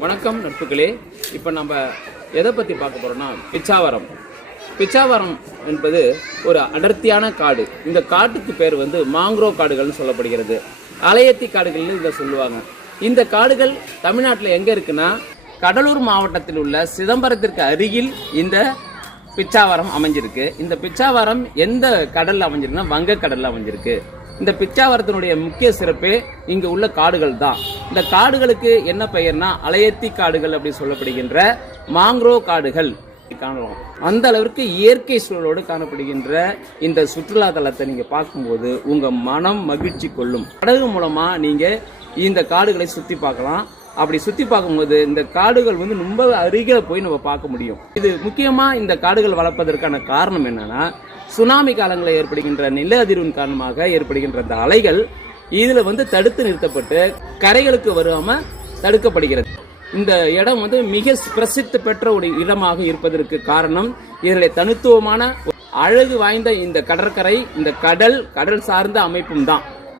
வணக்கம் நட்புகளே. இப்போ நம்ம எதை பற்றி பார்க்க போகிறோம்னா பிச்சாவரம். பிச்சாவரம் என்பது ஒரு அடர்த்தியான காடு. இந்த காட்டுக்கு பேர் மாங்க்ரோவ் காடுகள்னு சொல்லப்படுகிறது. அலையத்தி காடுகள்னு இதை சொல்லுவாங்க. இந்த காடுகள் தமிழ்நாட்டில் எங்கே இருக்குன்னா கடலூர் மாவட்டத்தில் உள்ள சிதம்பரத்திற்கு அருகில் இந்த பிச்சாவரம் அமைஞ்சிருக்கு. இந்த பிச்சாவரம் எந்த கடலில் அமைஞ்சிருக்குன்னா வங்கக்கடலில் அமைஞ்சிருக்கு. இந்த பிச்சாவரத்தினுடைய முக்கிய சிறப்பே இங்கு உள்ள காடுகள் தான். இந்த காடுகளுக்கு என்ன பெயர்னா அலையத்தி காடுகள் அப்படி சொல்லப்படுகின்ற மாங்க்ரோவ் காடுகள் காணலாம். அந்த அளவிற்கு இயற்கை சூழலோடு காணப்படுகின்ற இந்த சுற்றுலா தலத்தை நீங்க பார்க்கும்போது உங்க மனம் மகிழ்ச்சி கொள்ளும். படகு மூலமா நீங்க இந்த காடுகளை சுத்தி பார்க்கலாம். அப்படி சுத்தி பார்க்கும்போது இந்த காடுகள் ரொம்ப அருகே போய் நம்ம பார்க்க முடியும். இது முக்கியமா இந்த காடுகள் வளர்ப்பதற்கான காரணம் என்னன்னா சுனாமி காலங்களில் ஏற்படுகின்ற நில அதிர்வின் காரணமாக ஏற்படுகின்ற இந்த அலைகள் இதுல தடுத்து நிறுத்தப்பட்டு கரைகளுக்கு வராம தடுக்கப்படுகிறது. இந்த இடம் மிக பிரசித்தி பெற்ற ஒரு இடமாக இருப்பதற்கு காரணம் இதனுடைய தனித்துவமான அழகு வாய்ந்த இந்த கடற்கரை, இந்த கடல் சார்ந்த அமைப்பும் தான்.